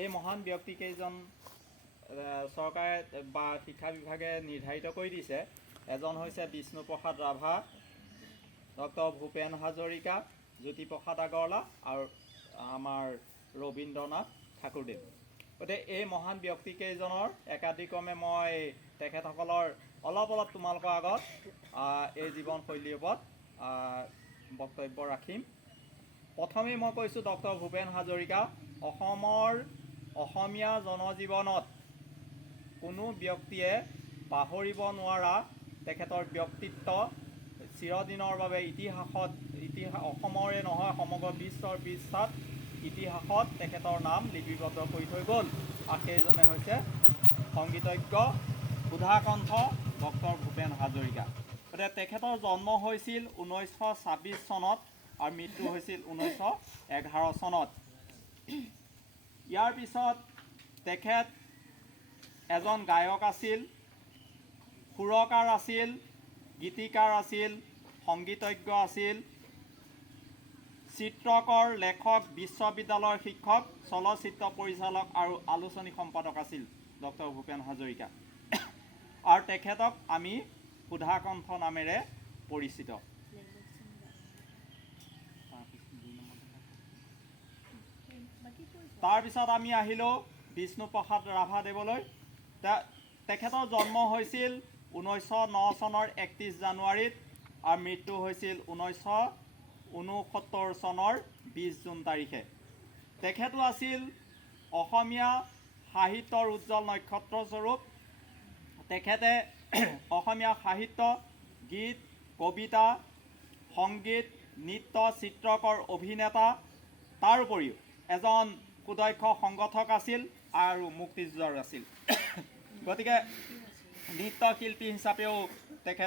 এই মহান ব্যক্তিকেইজন চৰকাৰে বা শিক্ষা বিভাগে নিৰ্ধাৰিত কৰি দিছে। এজন হৈছে বিষ্ণুপ্ৰসাদ ৰাভা, ডক্টৰ ভূপেন হাজৰিকা, জ্যোতিপ্ৰসাদ আগৰৱালা আৰু আমাৰ ৰবীন্দ্ৰনাথ ঠাকুৰদেৱ। গতিকে এই মহান ব্যক্তিকেইজনৰ একাদিক্ৰমে মই তেখেতসকলৰ অলপ তোমালোকৰ আগত এই জীৱনশৈলীৰ ওপৰত বক্তব্য ৰাখিম। প্ৰথমেই মই কৈছোঁ ডক্টৰ ভূপেন হাজৰিকা। অসমীয়া জনজীৱনত কোনো ব্যক্তিয়ে পাহৰিব নোৱাৰা তেখেতৰ ব্যক্তিত্ব চিৰদিনৰ বাবে অসমৰে নহয় সমগ্ৰ বিশ্বৰ পৃষ্ঠাত ইতিহাসত তেখেতৰ নাম লিপিবদ্ধ কৰি থৈ গ'ল। আৰু সেইজনে হৈছে সংগীতজ্ঞ সুধাকণ্ঠ ডক্টৰ ভূপেন হাজৰিকা। গতিকে তেখেতৰ জন্ম হৈছিল 1926 চনত আৰু মৃত্যু হৈছিল 1911 চনত। ইয়াৰ পিছত তেখেত এজন গায়ক আছিল, সুৰকাৰ আছিল, গীতিকাৰ আছিল, সংগীতজ্ঞ আছিল, চিত্ৰকৰ, লেখক, বিশ্ববিদ্যালয়ৰ শিক্ষক, চলচ্চিত্ৰ পৰিচালক আৰু আলোচনী সম্পাদক আছিল ডক্টৰ ভূপেন হাজৰিকা। আৰু তেখেতক আমি সুধাকণ্ঠ নামেৰে পৰিচিত। তাৰপিছত আমি আহিলোঁ বিষ্ণুপ্ৰসাদ ৰাভাদেৱলৈ। তেখেতৰ জন্ম হৈছিল 1909 চনৰ 31 জানুৱাৰীত আৰু মৃত্যু হৈছিল 1969 চনৰ 20 জুন তাৰিখে। তেখেতো আছিল অসমীয়া সাহিত্যৰ উজ্জ্বল নক্ষত্ৰস্বৰূপ। তেখেতে অসমীয়া সাহিত্য, গীত, কবিতা, সংগীত, নৃত্য, চিত্ৰকৰ, অভিনেতা, তাৰ উপৰিও এজন সুদক্ষ সংগঠক আছিল আৰু মুক্তিযুঁজাৰু আছিল। গতিকে নৃত্যশিল্পী হিচাপেও